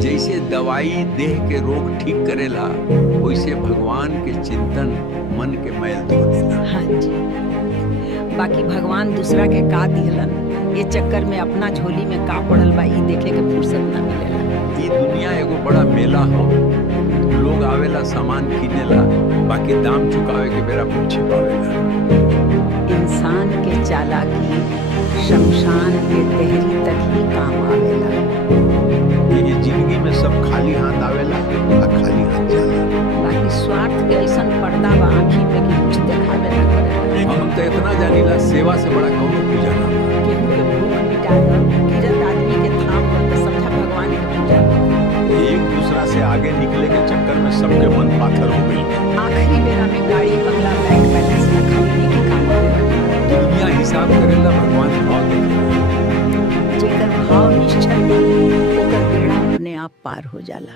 जैसे दवाई देह के रोग ठीक करेला, वैसे भगवान के चिंतन मन के मैल धो देला। हाँ जी। बाकी भगवान दूसरा के का दिहलन, ये चक्कर में अपना झोली में का पड़ल बा ई देखे के फुर्सत ना मिलेला। ये दुनिया एगो बड़ा मेला हो, लोग आवेला सामान किनेला, बाकी दाम चुकावे के बेरा मुँह छिपावेला। इंसान के चालाकी शमशान के देहरी तक ही काम आवेला। ये जिंदगी में सब खाली हाथ आवेला आ खाली हाथ जाला। बाकी स्वार्थ के ऐसन पर्दा बा आँखी पे कि कुछ देखावे ना करेला। हम तो इतना जानीला, सेवा से बड़ा कौनो पूजा ना बा। केहू के भूख मिटा दो, गिरत आदमी के थाम कर तो समझा भगवान के पूजा बा। एक दूसरा से आगे निकले के चक्कर में सबके मन पाथर हो गई। आखिरी बेरा में गाड़ी बंगला बैंक बैलेंस ना खरीदने के काम आवेला। दुनिया हिसाब करेला, भगवान भाव देखेला। जेकर भाव निश्चल बा ओकर बेड़ा अपने आप पार हो जाला।